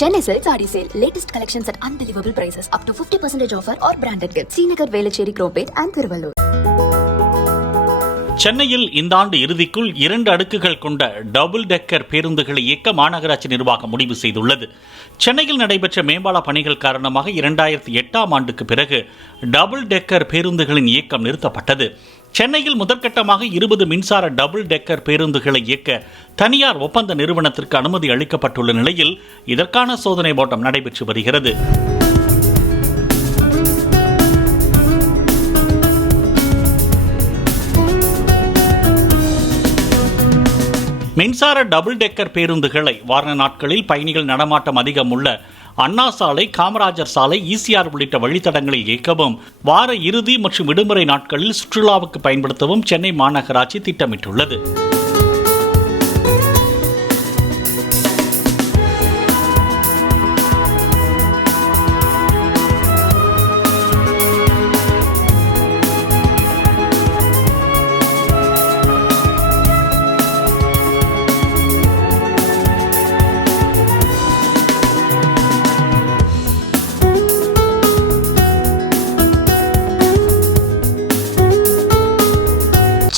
Chennai Silks Saree Sale. Latest collections at unbelievable prices. Up to 50% offer or branded gifts. Srinagar, Velachery, Cropate and Thiruvallur. சென்னையில் இந்த ஆண்டு இறுதிக்குள் 2 அடுக்குகள் கொண்ட double decker பேருந்துகளை இயக்க மாநகராட்சி நிர்வாகம் முடிவு செய்துள்ளது. சென்னையில் நடைபெற்ற மேம்பால பணிகள் காரணமாக 2008ஆம் ஆண்டுக்கு பிறகு டபுள் டெக்கர் பேருந்துகளின் இயக்கம் நிறுத்தப்பட்டது. சென்னையில் முதற்கட்டமாக 20 மின்சார டபுள் டெக்கர் பேருந்துகளை இயக்க தனியார் ஒப்பந்த நிறுவனத்திற்கு அனுமதி அளிக்கப்பட்டுள்ள நிலையில் இதற்கான சோதனை ஓட்டம் நடைபெற்று வருகிறது. மின்சார டபுள் டெக்கர் பேருந்துகளை வார நாட்களில் பயணிகள் நடமாட்டம் அதிகம் உள்ள அண்ணா சாலை, காமராஜர் சாலை, ஈசிஆர் உள்ளிட்ட வழித்தடங்களில் இயக்கவும், வார இறுதி மற்றும் விடுமுறை நாட்களில் சுற்றுலாவுக்கு பயன்படுத்தவும் சென்னை மாநகராட்சி திட்டமிட்டுள்ளது.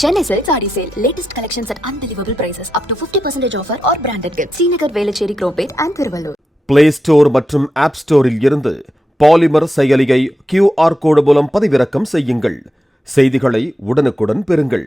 Chennai Silks Saree Sale. Latest collections at unbelievable prices. Up to 50% offer or branded gifts. Srinagar, Velachery, Cropate and Thiruvallur. Play Store மற்றும் App Storeல் இருந்து பாலிமர் செயலியை QR கோடு மூலம் பதிவிறக்கம் செய்யுங்கள். செய்திகளை உடனுக்குடன் பெறுங்கள்.